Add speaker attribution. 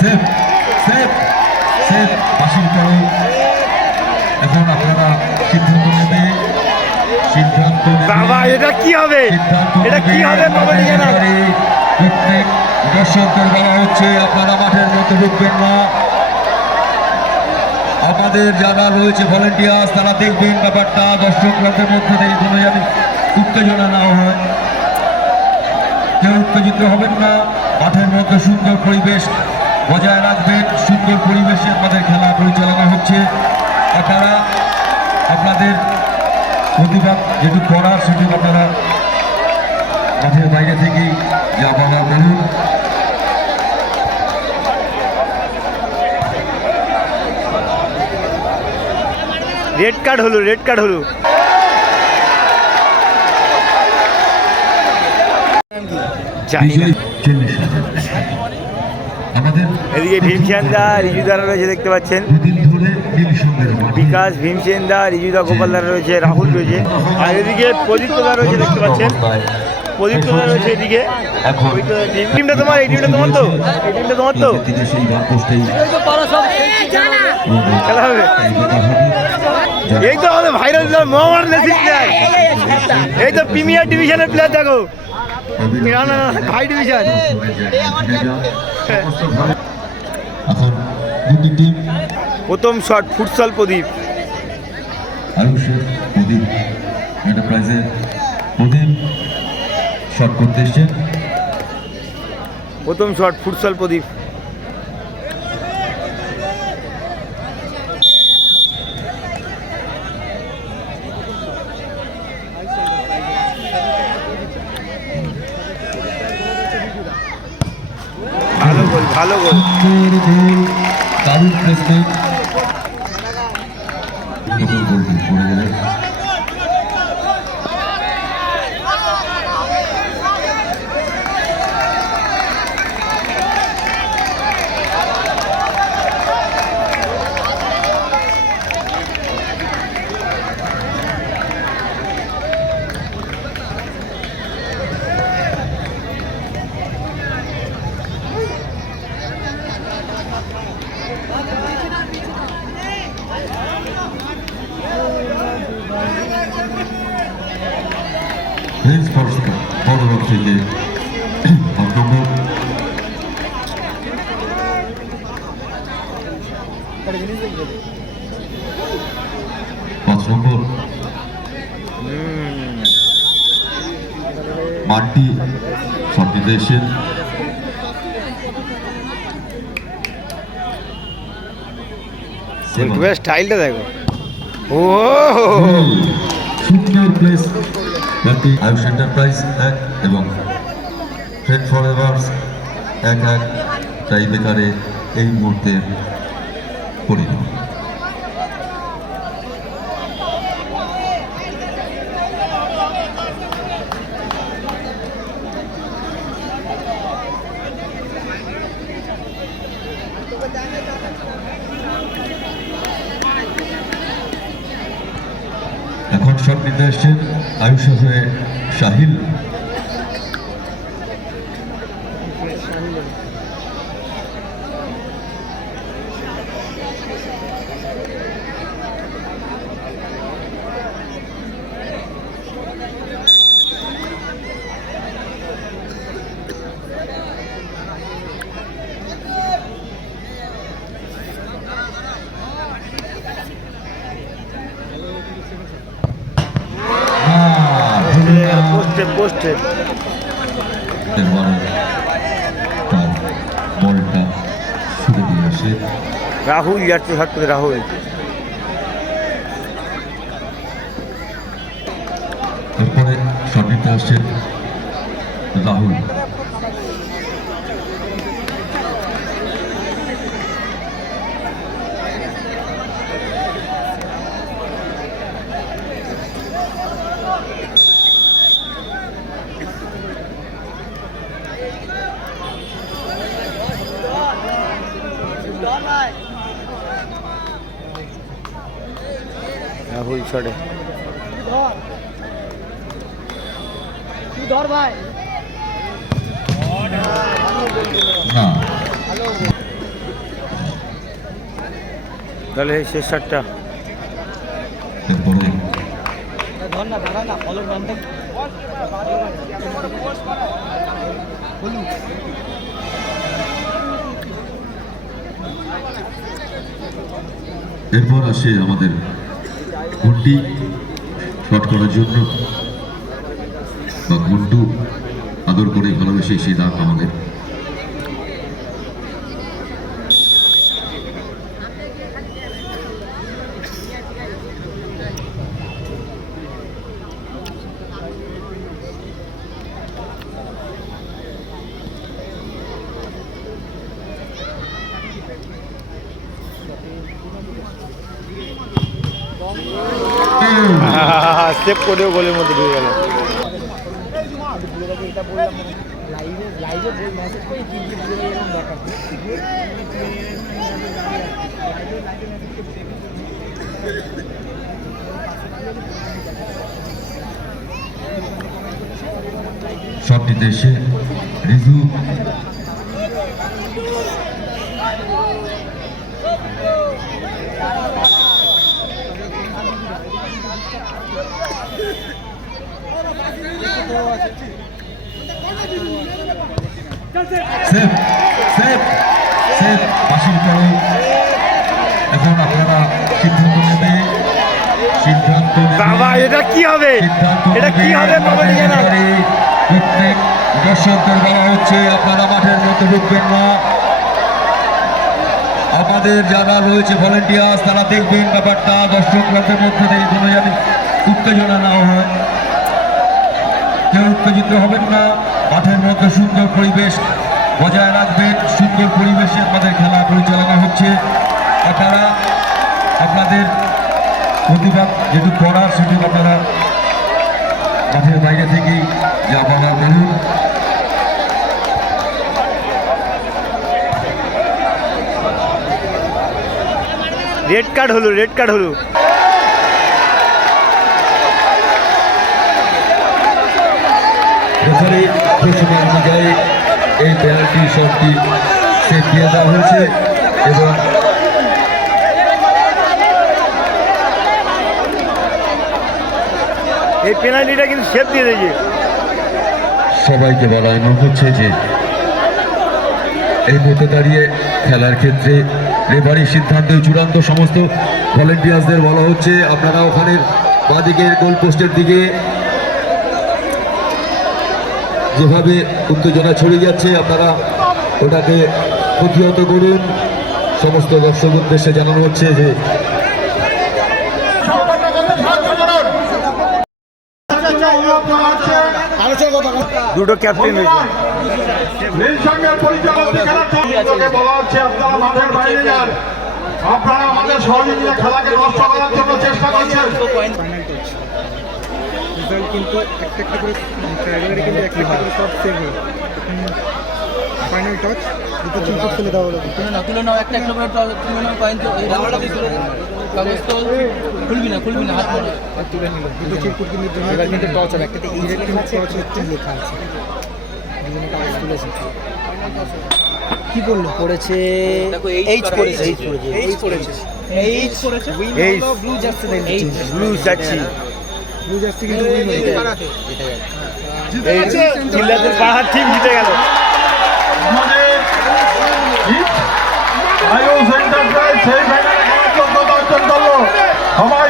Speaker 1: Save save save বাসির পরে এখন আপনারা সিদ্ধান্ত
Speaker 2: বাবা, এটা কি হবে? এটা কি হবে?
Speaker 1: দর্শকদের বলা হচ্ছে, আপনারা মাঠের মধ্যে ঢুকবেন না। আমাদের যারা রয়েছে ভলেন্টিয়ার্স তারা দেখবেন ব্যাপারটা। দর্শকদের মধ্যে থেকে কোনো জানি উত্তেজনা না হয়। কেউ উত্তেজিত হবেন না। মাঠের মধ্যে সুন্দর পরিবেশ বজায় রাখবেন। সুন্দর পরিবেশে আমাদের খেলা যেটুকু করার সেটুকু আপনারা মাঠের বাইরে থেকেই যা বলার বলুন
Speaker 2: রেড কার্ড হলো রেড কার্ড হলো।
Speaker 1: আমাদের
Speaker 2: এদিকে ভীমসেন দা রিজুদারা রয়েছে দেখতে পাচ্ছেন।
Speaker 1: দুদিন ধরে
Speaker 2: বিকাশ ভীমসেন দা রিজুদা গোপালদার রয়েছে রাহুল রয়েছে। আর এদিকে প্রদীপ্ত দা রয়েছে দেখতে পাচ্ছেন। প্রদীপ্ত দা রয়েছে এদিকে। টিমটা তোমার এই টিমটা তোমার তো? এই টিমটা তোমার তো? খেলা হবে? এই তো আমাদের ভাইরাল মোহাম্মদ নাসির এই তো প্রিমিয়ার ডিভিশনের প্লেয়ার দেখো। না না হাই ডিভিশন
Speaker 1: এখন দুটি টিম
Speaker 2: প্রথম শট ফুটসল প্রদীপ।
Speaker 1: আয়ুষের প্রদীপ এন্টারপ্রাইজের প্রদীপ শট করতে এসছেন
Speaker 2: প্রথম শট ফুটসল প্রদীপ। ভালো গোল ভালো গোল
Speaker 1: これでね。হেলস ফরস্ট বড় থেকে নম্বর পাঁচ নম্বর মাটি
Speaker 2: গোলকিপারের স্টাইলটা দেখো। ও
Speaker 1: সুন্দর প্লেস ব্যাটি আয়ুষ এন্টারপ্রাইজ এক এবং ফ্রেন্ড ফর এভার্স এক এক টাই বেকারে এই মুহূর্তে পরিণাম এখন নিতে এসছেন আয়ুষ
Speaker 2: পোস্টে পোস্টে রাহুল যাচ্ছে হাত করে রাহুল।
Speaker 1: এরপরে আসছেন রাহুল।
Speaker 2: ভুল ছড়ে
Speaker 3: ধর ভাই
Speaker 2: তাহলে এই শেষ শটটা
Speaker 1: এরপরে
Speaker 3: ধর না দাঁড়া না ফলো নামটা
Speaker 1: এরপর আসে আমাদের ঘন্টি শট করার জন্য বা ঘন্টু আদর করে ভালোবেসে সেই দাগ আমাদের
Speaker 2: সেভ করেও গোলের মধ্যে ঢুকে গেল।
Speaker 1: নিতে এসে রিজু সেভ সেভ সেভ না আমাদের যারা রয়েছে ভলেন্টিয়ার্স তারা দেখবেন ব্যাপারটা দর্শকদের মধ্যে থেকে কোনো জানি উত্তেজনা না হয়। কেউ উত্তেজিত হবেন না। মাঠের মধ্যে সুন্দর পরিবেশ বজায় রাখবেন। সুন্দর পরিবেশে আমাদের খেলা পরিচালনা হচ্ছে। আপনারা, আপনাদের প্রতিবাদ যেটুকু করার, সেটুকু আপনারা মাঠের বাইরে থেকেই যা বলার বলুন।
Speaker 2: রেড কার্ড হলো রেড কার্ড হলো।
Speaker 1: রেফারি ঘোষণা অনুযায়ী এই পেনাল্টি শটটি সেট দিয়ে দেওয়া হয়েছে এবং
Speaker 2: এই পেনাল্টিটা কিন্তু সেভ দিয়ে দিয়েছে
Speaker 1: সবাইকে বলা অনুরোধ হচ্ছে যে এই মুহূর্তে দাঁড়িয়ে খেলার ক্ষেত্রে রেফারির সিদ্ধান্ত চূড়ান্ত সমস্ত ভলেন্টিয়ার্সদের বলা হচ্ছে। আপনারা ওখানে বাঁদিকের গোল পোস্টের দিকে যেভাবে উত্তেজনা ছড়িয়ে যাচ্ছে আপনারা ওটাকে প্রতিহত করুন। সমস্ত দর্শক উদ্দেশ্যে জানানো হচ্ছে যে
Speaker 2: দুটো ক্যাপ্টেন
Speaker 4: আপনারা আমাদের সহযোগিতা খেলাকে নষ্ট করার জন্য চেষ্টা করছেন।
Speaker 5: রেজাল্ট কিন্তু একটা একটা করে ট্রাইবেলারে কিন্তু একটা একটা করে শট সেভ হলো ফাইনাল টাচ দুটো দেওয়া হলো।
Speaker 3: তুলে না তুলে নাও একটা একটা করে তুলে নাও কয়েন তো এই রাবারটা তুলে কাগজ তো খুলবি না খুলবি না হাত মারো
Speaker 5: আর তুলে নিল দুটো চিরকুট কিন্তু এবার কিন্তু টচ হবে একটাতে ইরেক্ট টচ হচ্ছে। লেখা আছে। দুজনে কাগজ তুলেছে। কি বলল? পড়েছে এইচ পড়েছে। এইচ পড়েছে। এইচ পড়েছে। এইচ পড়েছে? ব্লু জার্সি দেন
Speaker 2: ব্লু
Speaker 5: জার্সি
Speaker 2: জিল্লাদের পাড়ার টিম জিতে গেল।
Speaker 4: সবাই